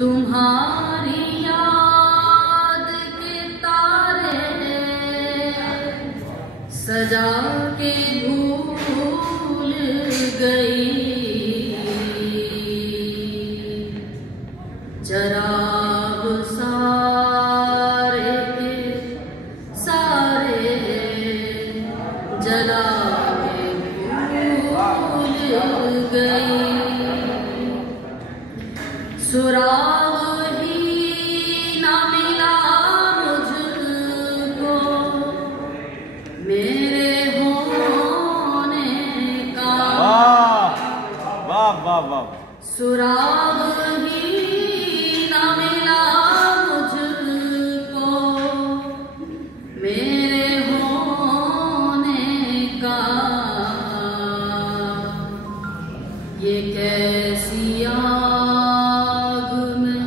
तुम्हारी याद के तारे सजा के भूल गई, चराग सारे के सारे जला के भूल गई। सुराग ही ना मिला मुझको मेरे होने का। वाह वाह वाह। सुराग ही ना मिला मुझको मेरे होने का। ये कैसी आग में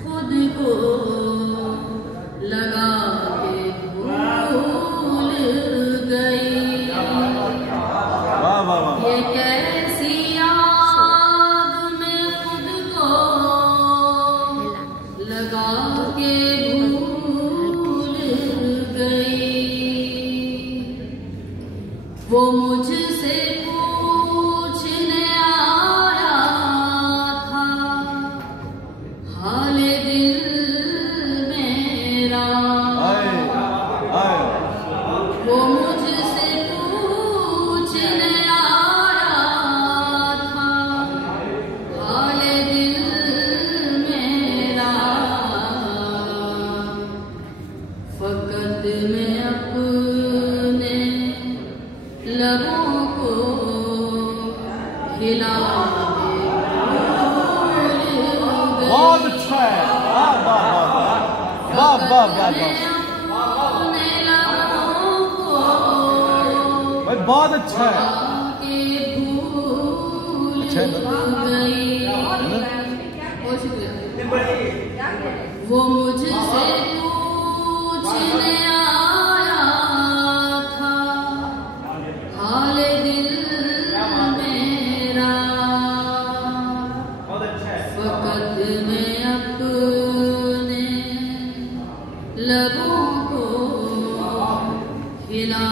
खुद को लगा के भूल गई। वाह वाह वाह। ये कैसी आग में खुद को लगा के भूल गई। वो मुझसे पूछने आया था हाल दिल मेरा। वो मुझसे पूछने आया था हाल दिल मेरा। फकत मैं अपने लबों को हिला के भूल गई। बहुत अच्छा है। वाह वाह वाह वाह वाह वाह वाह। अपने लबों को भाई बहुत अच्छा है। के भूल अच्छा है ना? गई। बहुत शुक्रिया। वो मुझसे पूछने आया था हाल दिल मेरा। फकत मैं अपने लबों को हिला